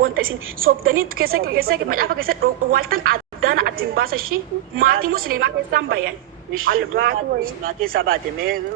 وانت اسين صوبدني كيسك ما عارفه كيسك والتن ادانا اتنباس شي ماتي مسلمه كيسان بيان البات ما كي سبات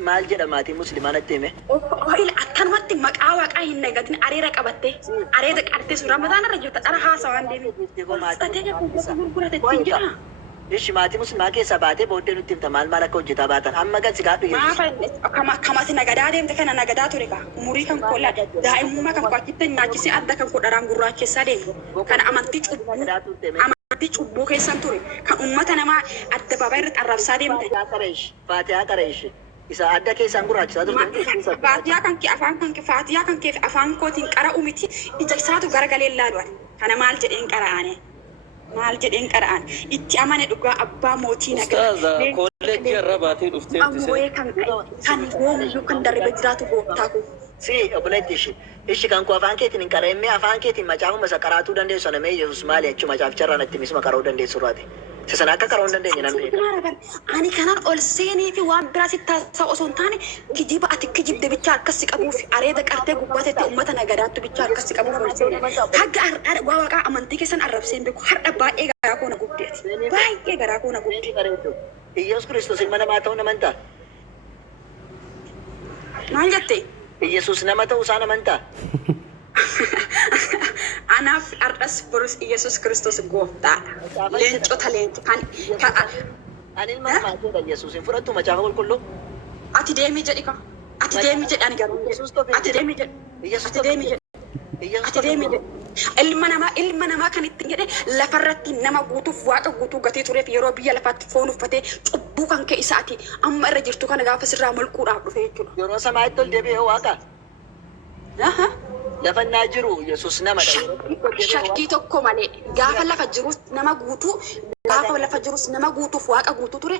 مال جدا ماتي مسلمان التيمه إلى أكن وقت مقاوق أي نجاتين أريرة كبته أريدك أرتيس رمضان رجعت أنا خاصة عندي استأجر كل تتنجرها إيش ماتي مسلمان كي سبات بودي نتيم تمال مالك وجت باتن أما قد سكابي ما فعل كما تنجداد يوم تكنا نجداد تريكا أموري كم كلا دائما ما كم قاتي ناجسي أدا كم كل رام قرّا كسادين كان أمانتي شوبو كيسان توري كان أمتنا ما أدا بابيرت الرب سادين فاتحة كريش إذا أدا كيسان قرّا كسادو فاتحة كان كي أفان كان كفاتحة كان كيف أفان كوتين كرا أمتي إجسادو غرقل اللالوان كان مال جدين كرانه مال جدين كران إتي أمانة دعاء أبا موتينا كذا كل جرباتي دفتر أموي كان يوم يكون درب جراتو بوتاكو سي أبلتيش إيش كان كوافان كيتين كريمة أفان كيتين ما جاهم بس كراتو دندي سنة يسوس مالي أشوف ما جاف شرنا تيمس ما كارو دندي سرادي سسناك كارو دندي جنان أنا كان أولسيني في وان براسي تاسا أصونتاني كجيب أتك كجيب ده بيشار كسك أبو في أريدك أرتك قوته أمتنا قدرت بيشار كسك أبو في حق واقع أمانتي كسن الربسين بكو هر أبا إيه غراكونا قبضت باي إيه غراكونا قبضت يسوع كريستوس إيمانا ما تاونا منتا ما جتي يسوع نما تاوسانا منتا أنا في أرس بروس يسوع كريستوس قوتا لينتو تالينتو كان أنا ما تاونا يسوع فرطو ما جاهول كله أتديمي جديكا أتديمي جد أنا قالوا أتديمي جد أتديمي جد أتديمي جد ilma namaa kan ittiin jedhe lafarratti nama guutuuf waaqa guutuu gatee tureef yeroo biyya lafaatti foon uffatee cubbuu kan ka'e isaati amma irra jirtu kana gaafa sirraa malquudhaaf dhufe jechuudha. Yeroo samaatti ol deebi'ee waaqa. Lafa naa jiru Yesuus nama dha. Shakkii tokko malee gaafa lafa jirus nama guutuu gaafa lafa jirus nama guutuuf waaqa guutuu ture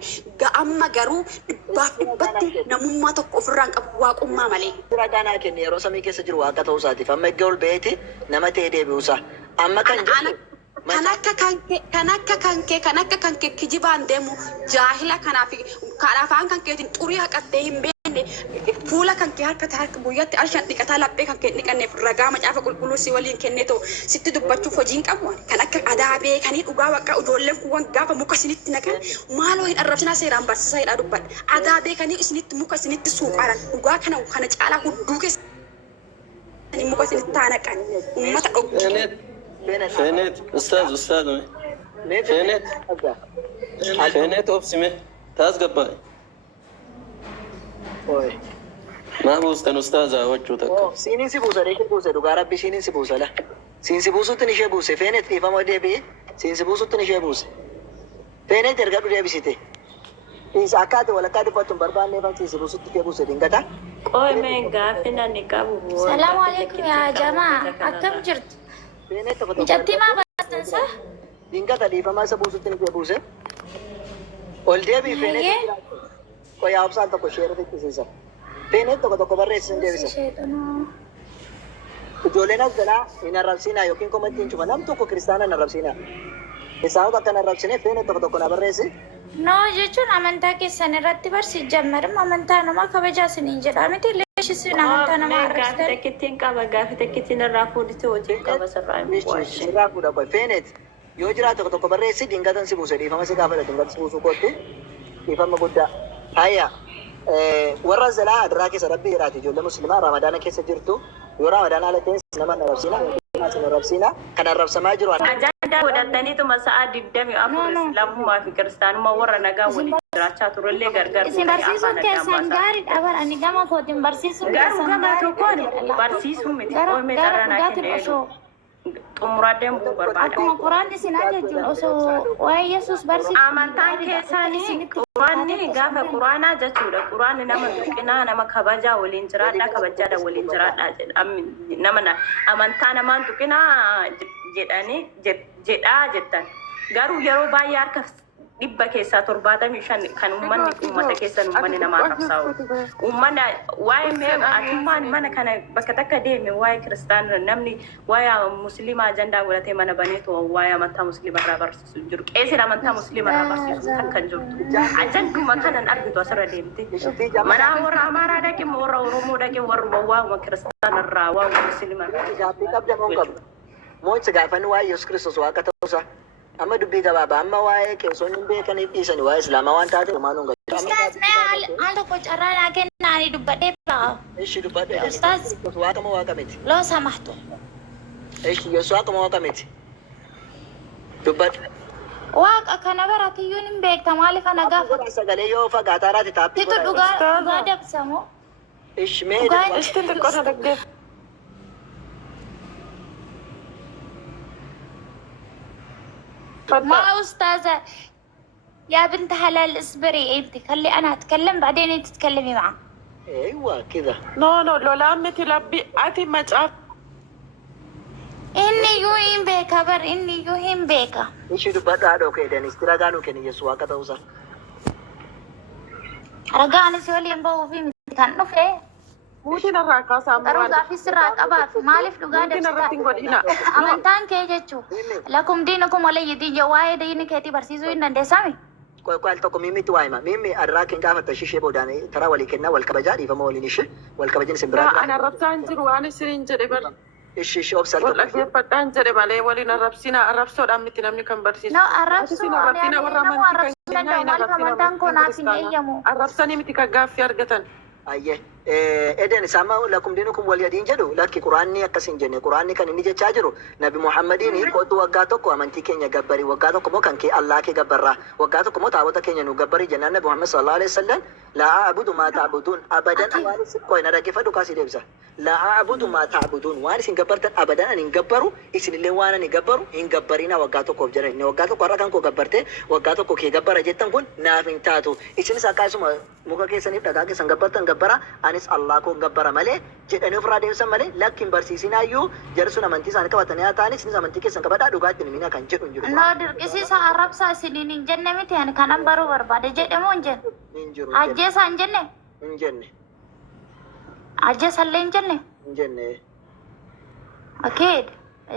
amma garuu dhibbaaf dhibbatti namummaa tokko ofirraan qabu waaqummaa malee. Suuraa kanaa kenne yeroo samii keessa jiru waaqa ta'uu isaatiif amma iddoo ol ba'eeti nama ta'ee deebi'uusaa amma kan jedhu. Kan akka kan kee kijibaan deemu jaahila kanaaf afaan kan keetiin xurii haqattee hin beekne fuula kan kee harka guyyaatti alshan dhiqataa laphee kan kee dhiqanneef ragaa macaafa qulqulluu si waliin kennee ta'u sitti dubbachuuf hojiin qabu kan akka adaabee kanii dhugaa bakka ijoolleen kuwwan gaafa muka isinitti naqan maaloo hin arrabsinaa seeraan barsiisaa jedhaa dubbadha adaabee kanii isinitti muka isinitti suuqaaran dhugaa kana caalaa hudduu keessatti muka isinitti taanaqan uummata dhokki. فينت أستاذ فينت أبسمه تاز قبائي ما بوستن أستاذ وجهتك سيني سبوسة ليش بوسة دوغارا بسيني سبوسة لا سين سبوسة تنيشة بوسة فينت كيف ما دي بي سين سبوسة تنيشة بوسة فينت ترجع دي بسيته إذا أكاد ولا كاد فاتم بربان نفان سين سبوسة تنيشة بوسة دينكتا أوه مينغا فينا نكابو السلام عليكم يا جماعة أكم جرت جدي ما بستنسى دينكا تليفا ما سبوسة تنيشة بوسة أولدي بي فينت कोई आप साथ तो शेयर करते किसी से पेने तो खबर है इसने भी से जो लेना जला इन रब्सीना यो किनको मत तीन चुका नाम तो को क्रिस्ताना न रब्सीना इसाओ का कना रब्सीने पेने तो को खबर है से नो जेचुन अमंता के सनरत्ति पर सिजमर अमंता नमा खबजा से नहीं जरा में थे लेश से अमंता नमा गाफते कितिन का गाफते कितिन राफो दिते ओजे का बसराय राफो दा कोई पेने यो जरा तो खबर है से डिंगा तन से बुसे दी फमा से का बले डिंगा से बुसु को ते दी फमा गुड्डा هيا ورز لا أدراك سربي راتي جل مسلمة رمضان كيس جرتو يورا رمضان على تنس نما نربسينا نربسينا كان الرب سما جرو أجدا ودتني تو مساعد الدم أمر الإسلام ما في كريستان ما ورا نجا ولي راشة ترولي غرغر إسم برسيسو كيسان غارد أبر أني جام فوتين برسيسو كيسان غارد برسيسو متى أو متى رانا كنيرو umradem berbeda. Aku Quran di sini aja jual oso. Wah Yesus bersih. Amantan kesani Quran ni gafa Quran aja cura. Quran nama tukina nama kabaja walin cerada kabaja da walin cerada. Nama amantan nama tukina jedani jeda jetan. Garu garu bayar ke dibba kesa turbata mishan kan ummata kesa umman nama kafsau. Umman why me atuman mana kana bakataka de me why kristan namni why muslima agenda wala te mana bane to why amanta muslima rabar sujur kesi amanta muslima rabar sujur kan jurtu ajan kuma kana arbi to asara demte mana wara amara dake wara oromo dake war wa kristan rawa muslima jaati kab jamon kab موت سقافن واي يسوع كريستوس واقع توسا أما دبي كبابا أما واي كيسون بيكن يبيسن واي إسلام وان تاتي ما نونغ Ustaz, may aldo ko cara lagi nani dubbade ba? إيش دبادة Ustaz, واقع ما واقع متي lo samahtu. إيش يسوع واقع ما واقع متي دبادة Waaqa kana baratiyyuun hin beekta maaliif ana gaafa? sagalee yoo fagaataaraati taappii Titu dhugaa dabsamu. إيش ميد Dhugaan Ishtiin xiqqoon dhaggeef. ما أستاذة يا بنت حلال اصبري انت خلي انا اتكلم بعدين انت تتكلمي معه. أيوة كذا No, no, lola miti labbi ati macaaf. اني يوهين بيكا بر اني يوهين بيكا. إيش دبادة هذا أوكي دنيس ترى كانوا كني يسوع واقع توسا رجعني سؤالين بو في مكان نفه. Muutiin irraa kaasaa Garuu gaaffii sirraa qabaatu maaliif dhugaa Muutiin irratti hin godhina. amantaan kee jechuun lakum diinukum waliyyi diin waa'ee diini keetii barsiisuu hin dandeessami. قال تقوم ميمي توايما ميمي أدراك إن كافة تشيشة بوداني ترى ولي كنا والكبجاري فما ولي نشة والكبجين Raa سبرا ana rabsaan jiru waan isiniin jedhe bal. إيش أبصر Wal dhaggeeffadhaan jedhe malee waliin arrabsina arrabsoodhaan miti namni kan barsiisu. No arrabsuu Isin arrabsina warra namu amantii arrabsuu kan keenyaa danda'u hin maaliif amantaan koo naaf hin arrabsina. eeyyamu. Arrabsanii miti kan gaaffii argatan. أيه إدن سامع لكم دينكم وليدين جدو لكن قرآني أكسين جنة قرآني كان نيجي تاجرو نبي محمدين يقول وقاتك ومن تكين يجبري وقاتك مو كان كي الله كي جبرة وقاتك مو تعبت كين ينجبري جنان نبي محمد صلى الله عليه وسلم لا أعبد ما تعبدون أبدا وارث كوين هذا كيف دكاسي دبزة لا أعبد ما تعبدون وارث إنجبرت أبدا أن إنجبروا إسن اللي وانا إنجبروا إنجبرينا وقاتك وبجرين وقاتك ورا كان كو جبرته وقاتك كي جبرة جتن كون نافين تاتو إسن ساكاسو muka keessanii dhagaa keessan gabbartan gabbara anis Allah koo gabbara malee jedhanii ofirraa deebisan malee lakkin barsiisinaayyuu jarri sun amantii isaanii qabatanii haa ta'anis isinis amantii keessan qabadhaa dhugaatti nimina kan jedhu hin jiru. No dirqisiisa arrabsaa isiniin hin jenne miti ani kanan baruu barbaade jedhamu hin jenne. Hin jiru. Ajjeesaa hin jenne. Hin jenne. Ajjeesallee hin jenne. Hin jenne. Akeed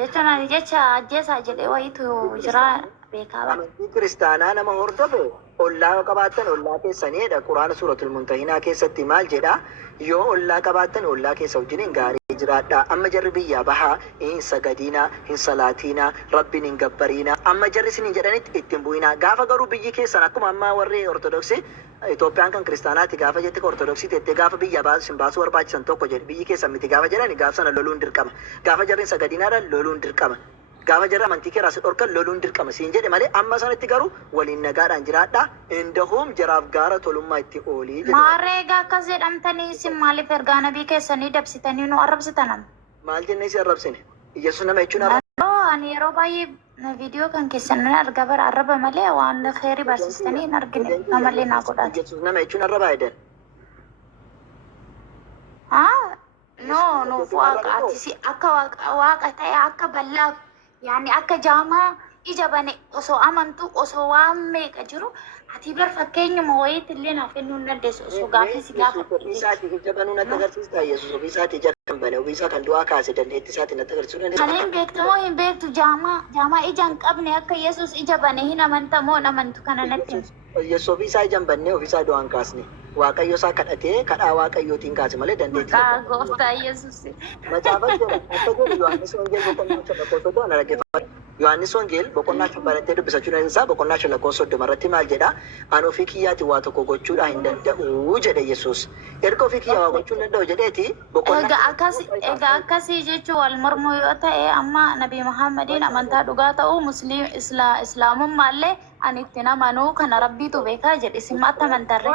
jechuun ani jecha ajjeesaa jedhee wayitu jira beekaa bara. Amantii kiristaanaa nama hordofe ollaa qabaattan ollaa keessaniidha. Quraana suuratul muntahinaa keessatti maal jedha yoo ollaa qabaattan ollaa keessa wajjiniin gaarii jiraadha. Amma jarri biyyaa bahaa hin sagadiinaa hin salaatiinaa rabbiin hin gabbariinaa amma jarri isin hin jedhanitti ittiin bu'inaa. Gaafa garuu biyyi keessan akkuma ammaa warri ortodoksii Itoophiyaan kan kiristaanaatti gaafa jette ortodoksii teettee gaafa biyya baasin baasuu barbaachisan tokko jedhe biyyi keessan miti gaafa jedhani gaaf sana loluun dirqama. Gaafa jarri sagadiinaadhaan loluun dirqama. Gaafa jarri amantii keeraas dhorkan loluun dirqama siin jedhe malee amma sanatti garuu waliin nagaadhaan jiraadha. Indahum jaraaf gaara tolummaa itti oolii jedhe. Maareegaa akkas jedhamtanii isin maaliif ergaa nabii keessanii dabsitanii nu arrabsitan? Maal jennee si arrabsine? Yesuus nama jechuun arrabsine. Ani yeroo baay'ee viidiyoo kan keessan nan arga bara arraba malee waan khairii barsiistanii hin argine namallee naa godhaati. Yesuus nama jechuun arrabaa jedhan. Haa? No, nuuf waaqaati si akka waaqa ta'e akka bal'aa yaani akka jaamaa ija bane osoo amantu osoo waan meeqa jiru ati bar fakkeenyuma wayiitti illee naaf kennuu hin dandeessu osoo gaaffii si gaafatu. Ofiisaatii ija banuu natti agarsiista Yesuus ofiisaatii ija kan bane ofiisaa kan du'aa kaase dandeetti isaatii natti agarsiisuu dandeessa. Kana hin beektu moo hin beektu jaamaa ija hin qabne akka Yesuus ija bane hin amanta moo hin amantu kana natti. Yesuus ofiisaa ija hin banne ofiisaa du'aa hin kaasne. Waaqayyo isaa kadhatee kadhaa waaqayyootiin kaase malee dandeetti. Maqaa gooftaa Yesuus. Macaafa jedha akka jedhu Yohaannis Wangeel boqonnaa shan lakkoofsa soddoma na dhaggeeffadhu. Yohaannis Wangeel boqonnaa shan barattee dubbisachuu dandeessaa boqonnaa shan lakkoofsa soddoma irratti maal jedha ani ofii kiyyaatiin waa tokko gochuudhaa hin danda'u jedhe Yesuus. Erga ofii kiyyaa waa gochuu hin danda'u jedheeti boqonnaa. Egaa akkasii jechuun wal mormuu yoo ta'e amma Nabi Muhammadiin amantaa dhugaa ta'uu islaamummaallee ani ittiin amanuu kana rabbiitu beekaa jedhe simmaatti amantarre.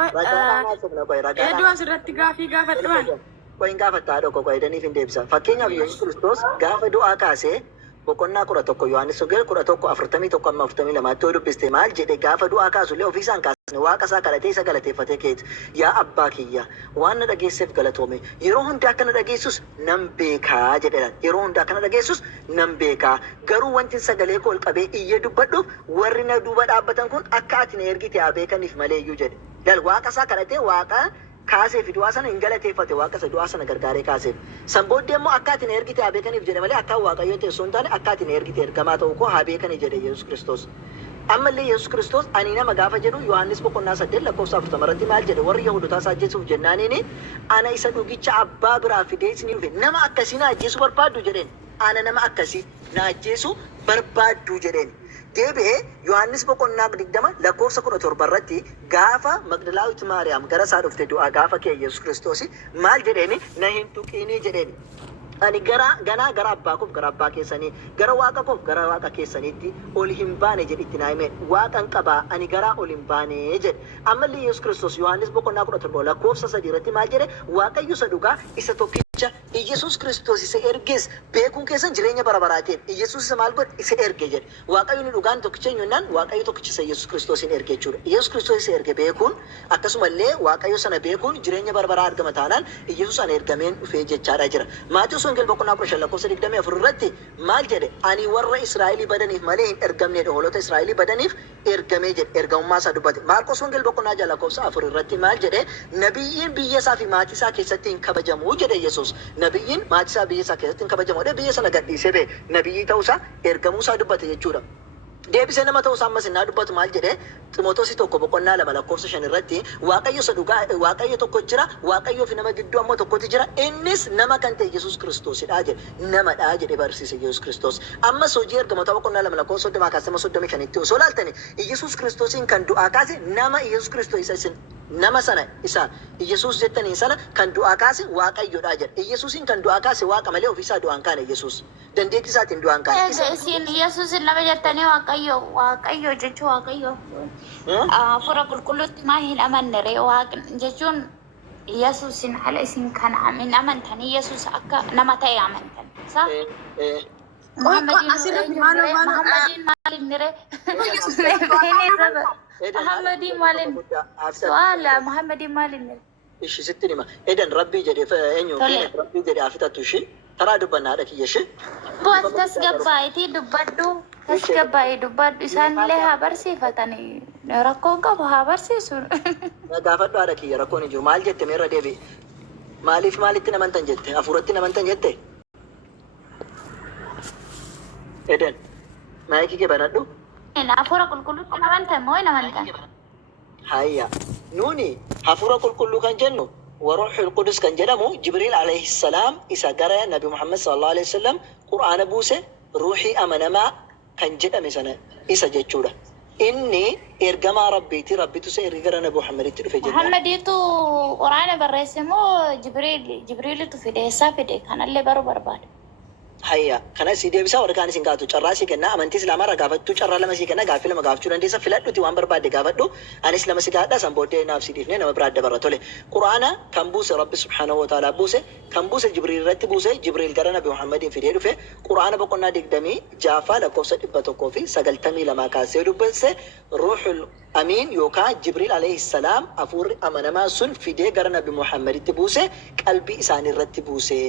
Eddoo asirratti gaafii gaafadhuan. Qoyin gaafattaa dhokko qoyidaniif hin deebisa. Fakkeenyaaf Yesuus Kiristoos gaafa du'aa kaasee boqonnaa 11 Yohaannis Wangeel 11:41 amma 42 yoo dubbiste maal jedhe gaafa du'aa kaasullee ofiisaa hin kaasne waaqa isaa kadhatee isa galateeffatee keeti. Yaa abbaa kiyya waan na dhageesseef galatoome yeroo hundi akka na dhageessus nan beekaa jedhedha. Yeroo hundi akka na dhageessus nan beekaa garuu wanti sagalee koo ol qabee iyyee dubbadhuuf warri na duuba dhaabbatan kun akka ati na ergite haa beekaniif malee iyyuu jedhe. Dal waaqa isaa kadhatee waaqa kaasee fi du'aa sana hin galateeffate waaqa isa du'aa sana gargaaree kaaseef. San booddee immoo akka ati na ergite haa beekaniif jedhe malee akka waaqayyoo teessoo hin taane akka ati na ergite ergamaa ta'uu koo haa beekanii jedhe Yesuus Kiristoos. Ammallee Yesuus Kiristoos ani nama gaafa jedhu Yohaannis boqonnaa 8 lakkoofsa 40 irratti maal jedhe warri Yahudotaa isa ajjeesuuf jennaaniini ana isa dhugicha abbaa biraa fidee isinii dhufe nama akkasiin ajjeesuu barbaaddu jedheen. ana nama akkasii na ajjeesu barbaaddu jedheen. Deebi'ee Yohaannis boqonnaa 20 lakkoofsa 17 irratti gaafa Magdalaawit Maariyaam gara isaa dhufte du'aa gaafa kee Yesuus Kiristoos maal jedheeni na hin tuqinii jedheeni. Ani ganaa gara abbaa koof gara abbaa keessanii gara waaqa koof gara waaqa keessaniitti ol hin baane jedhitti naa hime waaqan qabaa ani garaa ol hin baane jedhe. Ammallee Yesuus Kiristoos Yohaannis boqonnaa 17 lakkoofsa 3 irratti maal jedhe Waaqayyo isa dhugaa isa tokkicha Yesuus Kiristoos isa ergees beekuun keessan jireenya bara baraatiin Yesuus isa maal godhe isa erge jedhe. Waaqayyo ni dhugaan tokkicha eenyunnaan Waaqayyo tokkicha isa Yesuus Kiristoos hin erge jechuudha. Yesuus Kiristoos isa erge beekuun akkasumallee Waaqayyo sana beekuun jireenya bara baraa argama taanaan Yesuus ana ergameen dhufee jechaadha jira. Maatiyoos Wongel boqonnaa 10 lakkoofsa 24 irratti maal jedhe ani warra Israa'elii badaniif malee hin ergamneedha hoolota Israa'elii badaniif ergamee jedhe ergamummaa isaa dubbate. Maarqos Wongel boqonnaa 6 lakkoofsa 4 irratti maal jedhe nabiyyiin biyya isaa fi maatii isaa keessatti hin kabajamu jedhe Yesuus. Nabiyyiin maatii isaa biyya isaa keessatti hin kabajamu jedhe biyya sana gadhiisee bee nabiyyii ta'uu isaa ergamuu isaa dubbate jechuudha. Deebisee nama ta'uu isaa ammas innaa dubbatu maal jedhe Ximootoosi 1 boqonnaa 2 lakkoofsa 5 irratti Waaqayyo isa dhugaa Waaqayyo tokko jira Waaqayyoo fi nama gidduu ammoo tokkotu jira innis nama kan ta'e Yesuus Kiristoosidha jedhe namadha jedhe barsiise Yesuus Kiristoos. Ammas hojii ergamoota boqonnaa 2 lakkoofsa 30 kaasee 35 tti osoo laaltani Yesuus Kiristoosiin kan du'aa kaase nama Yesuus Kiristoos isa nama sana isa Yesuus jettanii sana kan du'aa kaase Waaqayyodha jedhe. Yesuusin kan du'aa kaase Waaqa malee ofii isaa du'aan kaane Yesuus. Dandeettii isaatiin du'aan kaane. Isin Yesuusin nama jettanii Waaqayyo jechuu Waaqayyo. Fura qulqulluutti maa hin amanne ree Waaqni jechuun Yesuusin ala isin kan hin amantanii Yesuus akka nama ta'e amantan. Saa? Muhammadin maalin nire? Muhammadin maalin? Su'aala Muhammadin maalin nire? Ishi sitti nima. Edan Rabbii jedhee eenyu Rabbii jedhee afitatu ishi taraa dubbannaadha kiyya ishi. Bu'as tasgabbaa'eetii dubbadhu tasgabbaa'ee dubbadhu isaanillee haa barsiifatanii rakkoon qabu haa barsiisu. Gaafadhu haadha kiyya rakkoon hin jiru maal jette meerra deebi'e maaliif maalitti namantan jette hafuuratti namantan jette. Eden maayikii kee banadhu. Hafuura qulqulluutti namantan moo hin amantan? Hayya nuuni hafuura qulqulluu kan jennu waruuxul qudus kan jedhamu Jibriil alayhi salaam isa gara Nabi Muhammad sallallahu alaihi wasallam Qur'aana buuse ruuxii amanamaa kan jedhame sana isa jechuudha. Inni ergamaa Rabbiiti Rabbitu isa erga gara Nabi Muhammaditti dhufe jedha. Muhammadiitu Qur'aana barreesse moo Jibriilitu fide eessaa fide kanallee baruu barbaada. Hayya kana si deebisa warra kaan isin gaatu carraa si kenna amantii islaamaa irraa gaafattu carraa lama si kenna gaaffii lama gaafachuu dandeessa filadhuti waan barbaadde gaafadhu anis lama si gaadha san booddee naaf si dhiifne nama biraa dabarra tole. Qur'aana kan buuse Rabbi subhaanahu wa ta'ala buuse kan buuse Jibriil irratti buuse Jibriil gara Nabi Muhammadiin fidee dhufe Qur'aana boqonnaa 20 lakkoofsa 192 kaasee dubbise ruuxul amiin yookaan Jibriil alayhi salaam hafuurri amanamaa sun fidee gara Nabi Muhammaditti buuse qalbii isaanii irratti buuse.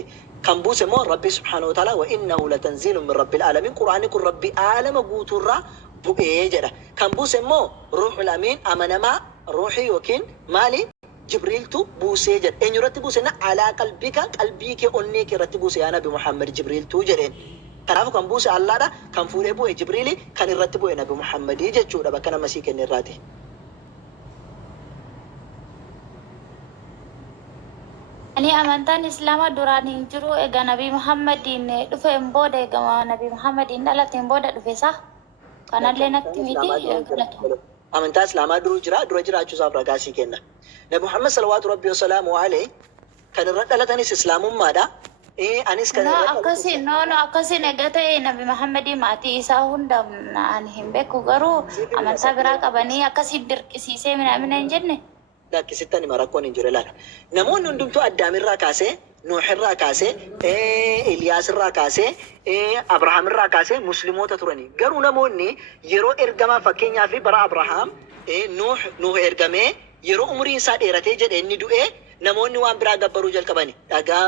كان بوسه مو ربي سبحانه وتعالى وإنه لتنزيل من رب العالمين قرآن يكون ربي عالم قوتورا بؤيجرا كان بوسه مو روح الأمين أمنما روحي وكين مالي جبريل تو بوسيجر إن يرتبوسنا على قلبك قلبيك أنيك يرتبوس يا نبي محمد جبريل تو جرين كان كان بوسه الله ده كان فوري بو جبريل كان يرتبو يا نبي محمد يجي جودا بكنا مسيك النراتي Ani amantaan Islaamaa duraan hin jiru egaa Nabi Muhammadiin dhufeen booda egaa Nabi Muhammadiin dhalateen booda dhufe isaa kanallee natti miti galatu. Amantaa Islaamaa dura jiraachuusaaf ragaa sii kenna. Nabi Muhammad salawaatu rabbi wa salaamu alayhi kan irra dhalatanis Islaamummaadha. Anis kan irra akkasiin egaa ta'e Nabi Muhammadiin maatii isaa hunda ani hin beeku garuu amantaa biraa qabanii akkasiin dirqisiisee mina hin jenne. Lakkisittani marakkoon hin jiru ilaala. Namoonni hundumtuu Addaamirraa kaasee, Nuuxirraa kaasee, Eliyaasirraa kaasee, Abrahaamirraa kaasee Musliimoota turani. Garuu namoonni yeroo ergamaa fakkeenyaaf bara Abrahaam Nuux ergamee yeroo umriin isaa dheeratee jedhe inni du'ee namoonni waan biraa gabbaruu jalqabani. Dhagaa